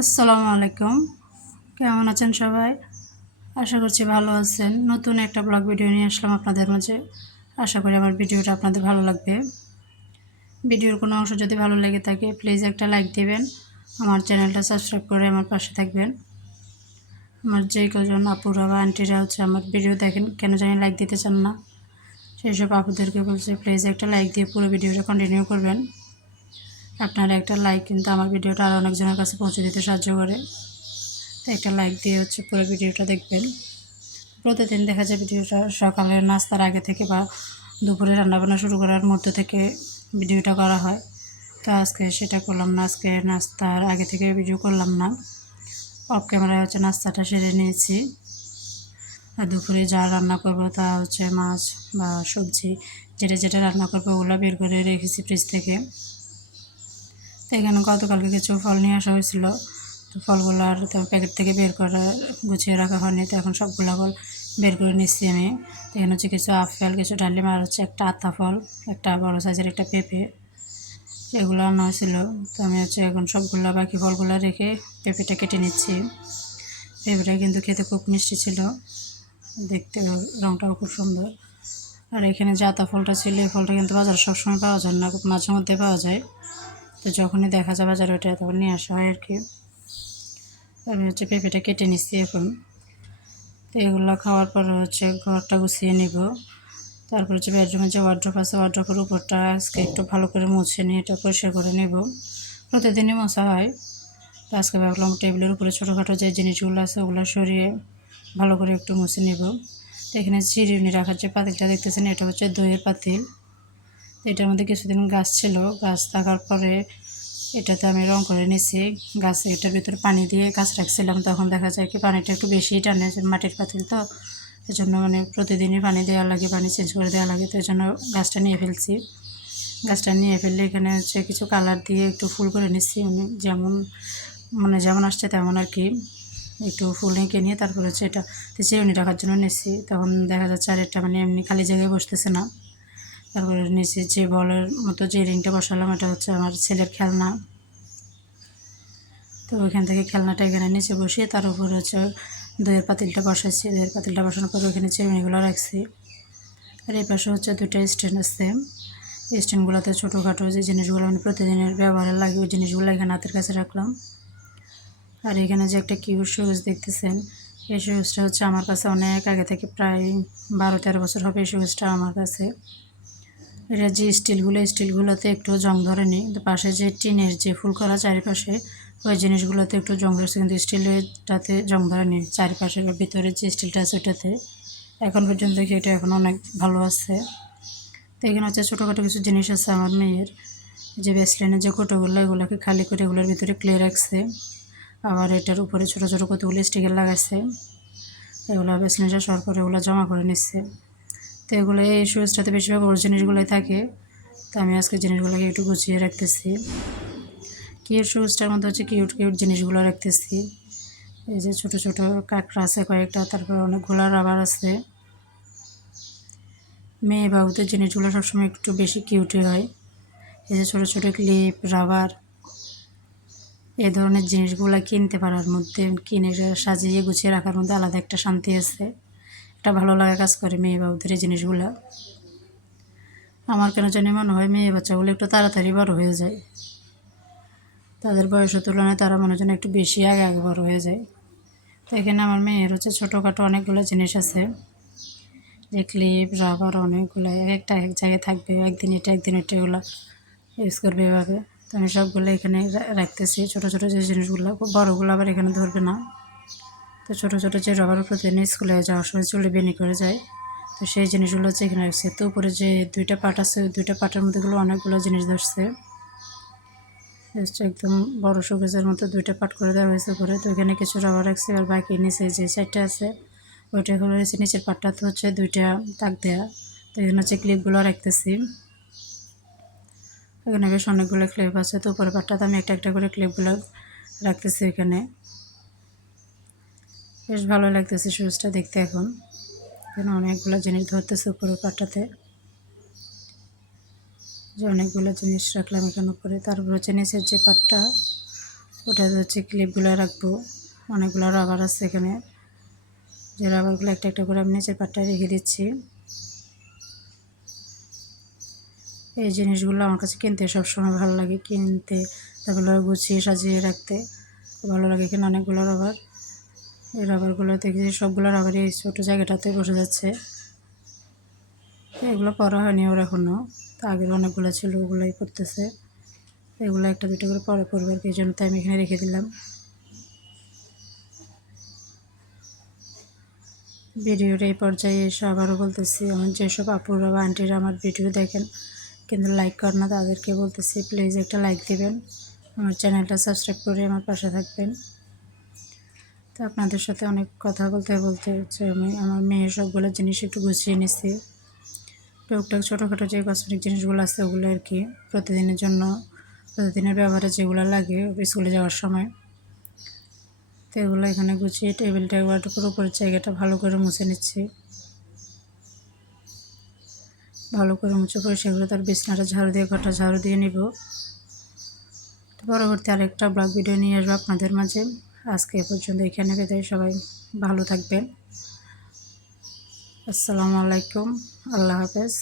আসসালামু আলাইকুম। কেমন আছেন সবাই? আশা করছি ভালো আছেন। নতুন একটা ব্লগ ভিডিও নিয়ে আসলাম আপনাদের মাঝে। আশা করি আমার ভিডিওটা আপনাদের ভালো লাগবে। ভিডিওর কোনো অংশ যদি ভালো লেগে থাকে প্লিজ একটা লাইক দিবেন। আমার চ্যানেলটা সাবস্ক্রাইব করে আমার পাশে থাকবেন। আমার যে কজন আপুরা বা আন্টিরা আমার ভিডিও দেখেন কেন জানি লাইক দিতে চান না, সেই সব আপুদেরকে বলছি প্লিজ একটা লাইক দিয়ে পুরো ভিডিওটা কন্টিনিউ করবেন। আপনার একটা লাইক কিন্তু আমার ভিডিওটা আরও অনেকজনের কাছে পৌঁছে দিতে সাহায্য করে। তো একটা লাইক দিয়ে পুরো ভিডিওটা দেখবেন। প্রতিদিন দেখা যায় ভিডিওটা সকালের নাস্তার আগে থেকে বা দুপুরে রান্নাবান্না শুরু করার মধ্য থেকে ভিডিওটা করা হয়। তো আজকে সেটা করলাম না, আজকে নাস্তার আগে থেকে ভিডিও করলাম না। অফ ক্যামেরায় নাস্তাটা সেরে নিয়েছি। আর দুপুরে যা রান্না করবো তা মাছ বা সবজি যেটা যেটা রান্না করবো ওগুলো বের করে রেখেছি ফ্রিজ থেকে। তো এখানে গতকালকে কিছু ফল নিয়ে আসা হয়েছিল, তো ফলগুলো আর তো প্যাকেট থেকে বের করে গুছিয়ে রাখা হয়নি, তো এখন সবগুলো ফল বের করে নিচ্ছি আমি। এখানে কিছু আপেল, কিছু ডালিম আর একটা আতা ফল, একটা বড় সাইজের একটা পেঁপে, এগুলো আনা হয়েছিল। তো আমি এখন সবগুলো বাকি ফলগুলো রেখে পেঁপেটা কেটে নিচ্ছি। পেঁপেটা কিন্তু খেতে খুব মিষ্টি ছিল, দেখতে রঙটাও খুব সুন্দর। আর এখানে যে আতা ফলটা ছিল এই ফলটা কিন্তু বাজারে সবসময় পাওয়া যায় না, খুব মাঝে মধ্যে পাওয়া যায়। তো যখনই দেখা যায় বাজারে ওটা তখন নিয়ে আসা হয় আর কি। আমি পেঁপেটা কেটে নিচ্ছি এখন। তো এগুলো খাওয়ার পর ঘরটা গুছিয়ে নিব। তারপর বেডরুমে যে ওয়ার্ড্রোব আছে ওয়ার্ড্রোবের উপরটা আজকে একটু ভালো করে মুছে নিয়ে এটা পরিষ্কার করে নেব। প্রতিদিনই মোছা হয়, তো আজকে ভাবলাম টেবিলের উপরে ছোটোখাটো যে জিনিসগুলো আছে ওগুলো সরিয়ে ভালো করে একটু মুছে নেব। তো এখানে চিরুনি রাখার যে পাতিলটা দেখতেছেন এটা দইয়ের পাতিল। এটার মধ্যে কিছুদিন গাছ ছিল, গাছ থাকার পরে এটাতে আমি রং করে নিছি। গাছে এটার ভিতরে পানি দিয়ে গাছ রাখছিলাম, তখন দেখা যায় কি পানিটা একটু বেশিই টানে, মাটির পাতিল তো এজন্য প্রতিদিনই পানি দেওয়া লাগে, পানি চেঞ্জ করে দেওয়া লাগে। তো এজন্য গাছটা নিয়ে ফেলছি। গাছটা নিয়ে ফেললে এখানে কিছু কালার দিয়ে একটু ফুল করে নিচ্ছি, যেমন যেমন আসছে তেমন আর কি। একটু ফুল এঁকে নিয়ে তারপর এটা চিরুনি রাখার জন্য নিচ্ছি। তখন দেখা যাচ্ছে আর এটা এমনি খালি জায়গায় বসতেছে না। তারপরে নিচে যে বলের মতো যে রিংটা বসালাম এটা আমার ছেলের খেলনা। তো ওইখান থেকে খেলনাটা এখানে নিচে বসিয়ে তার উপর দইয়ের পাতিলটা বসাচ্ছি। দইয়ের পাতিলটা বসানোর পর ওইখানে চিরুনিগুলো রাখছি। আর এই পাশে দুটো স্ট্যান্ড আছে। এই স্ট্যান্ডগুলোতে ছোটোখাটো যে জিনিসগুলো প্রতিদিনের ব্যবহারে লাগে ওই জিনিসগুলো এখানে হাতের কাছে রাখলাম। আর এখানে যে একটা কিউট সবুজ দেখতেছেন, এই সবুজটা আমার কাছে অনেক আগে থেকে, প্রায় 12-13 বছর হবে এই সবুজটা আমার কাছে। এটা যে স্টিলগুলোতে একটু জং ধরেনি, কিন্তু পাশে যে টিনের যে ফুল করা চারিপাশে ওই জিনিসগুলোতে একটু জং ধরছে, কিন্তু স্টিলটাতে জং ধরেনি। চারিপাশের ভিতরে যে স্টিলটা আছে ওটাতে এখন পর্যন্ত দেখি এটা এখন অনেক ভালো আছে। তো এখানে ছোটোখাটো কিছু জিনিস আছে আমার মেয়ের, যে বেসলিনের যে কোটোগুলো এগুলোকে খালি করে এগুলোর ভিতরে ক্লিয়ার রাখছে। আবার এটার উপরে ছোটো ছোটো কতগুলো স্টিকার লাগাচ্ছে, এগুলো বেসলিনটা সর করে এগুলো জমা করে নিচ্ছে। তো এগুলো এই সুইচটাতে বেশিরভাগ ওর জিনিসগুলোই থাকে। তো আমি আজকে জিনিসগুলোকে একটু গুছিয়ে রাখতেছি। কিউট সুইচটার মধ্যে কিউট কিউট জিনিসগুলো রাখতেছি। এই যে ছোটো ছোটো কাঁকড়া আছে কয়েকটা, তারপর অনেকগুলো রাবার আছে। মেয়ে বাবুদের জিনিসগুলো সবসময় একটু বেশি কিউটই হয়। এই যে ছোটো ছোটো ক্লিপ, রাবার, এই ধরনের জিনিসগুলো কিনতে পারার মধ্যে, কিনে সাজিয়ে গুছিয়ে রাখার মধ্যে আলাদা একটা শান্তি আছে, একটা ভালো লাগা কাজ করে মেয়ে বাবুদের এই জিনিসগুলো। আমার কেন জানি মনে হয় মেয়ে বাচ্চাগুলো একটু তাড়াতাড়ি বড় হয়ে যায়, তাদের বয়সের তুলনায় তারা মনে হয় একটু বেশি আগে আগে বড় হয়ে যায়। তো এখানে আমার মেয়ের ছোটোখাটো অনেকগুলো জিনিস আছে, যে ক্লিপ, রাবার অনেকগুলো, একটা এক জায়গায় থাকবে, একদিন এটা একদিন এটা, এগুলো ইউজ করবে এভাবে। তো আমি সবগুলো এখানে রাখতেছি। ছোটো ছোটো যে জিনিসগুলো, বড়োগুলো আবার এখানে ধরবে না। তো ছোটো ছোটো যে রবার প্রতিদিন স্কুলে যাওয়ার সময় চুলে বেনি করে যায়, তো সেই জিনিসগুলো এখানে রাখছে। তো উপরে যে দুইটা পাট আছে ওই দুইটা পাটের মধ্যেগুলো অনেকগুলো জিনিস ধরছে, একদম বড় শোকেজের মতো দুইটা পাট করে দেওয়া হয়েছে করে। তো এখানে কিছু রাবার রাখছে, আর বাকি নিচে যে সাইডটা আছে ওইটা হলো নিচের পাটটা তো দুইটা তাক দেওয়া। তো এখানে ক্লিপগুলো রাখতেছি। এখানে বেশ অনেকগুলো ক্লিপ আছে, তো উপরের পাটটাতে আমি একটা একটা করে ক্লিপগুলো রাখতেছি এখানে। বেশ ভালো লাগতেছে সুজটা দেখতে। এখন এখানে অনেকগুলো জিনিস ধরতেছে উপরের পাটটাতে, যে অনেকগুলো জিনিস রাখলাম এখানে উপরে। তারপর নিচের যে পাটটা ওটাতে হচ্ছে ক্লিপগুলো রাখবো। অনেকগুলো রাবার আছে এখানে, যে রাবারগুলো একটা একটা করে আমি নিচের পাটটায় রেখে দিচ্ছি। এই জিনিসগুলো আমার কাছে কিনতে সবসময় ভালো লাগে, কিনতে তারপরে গুছিয়ে সাজিয়ে রাখতে ভালো লাগে। এখানে অনেকগুলো রাবার, এই রাবারগুলো দেখছি সবগুলো রাবারই এই ছোটো জায়গাটাতে বসে যাচ্ছে। এগুলো পরা হয়নি ওর এখনও, তো আগের অনেকগুলো ছিল ওগুলোই পড়তেছে। এগুলো একটা দুটো করে পরে পড়বে আর কি, এই জন্য তাই আমি এখানে রেখে দিলাম। ভিডিওর এই পর্যায়ে এসে আবারও বলতেছি, আমার যেসব আপুরা বা আন্টিরা আমার ভিডিও দেখেন কিন্তু লাইক করেন না, তাদেরকে বলতেছি প্লিজ একটা লাইক দেবেন, আমার চ্যানেলটা সাবস্ক্রাইব করে আমার পাশে থাকবেন। তো আপনাদের সাথে অনেক কথা বলতে বলতে হচ্ছে আমি আমার মেয়ের সবগুলো জিনিস একটু গুছিয়ে নিচ্ছি। টুকটাক ছোটোখাটো যে কসমেটিক জিনিসগুলো আছে ওগুলো আর কি প্রতিদিনের জন্য, প্রতিদিনের ব্যবহারে যেগুলো লাগে স্কুলে যাওয়ার সময়, তো এগুলো এখানে গুছিয়ে টেবিলটা একবার উপরের জায়গাটা ভালো করে মুছে নিচ্ছি। ভালো করে মুছে পরিষ্কার করে তার বিছনাটা ঝাড়ু দিয়ে ঘরটা ঝাড়ু দিয়ে নিব। পরবর্তী আরেকটা ব্লগ ভিডিও নিয়ে আসবো আপনাদের মাঝে। আজকে এ পর্যন্ত এখানে বিদায়, সবাই ভালো থাকবেন। আসসালামু আলাইকুম, আল্লাহ হাফেজ।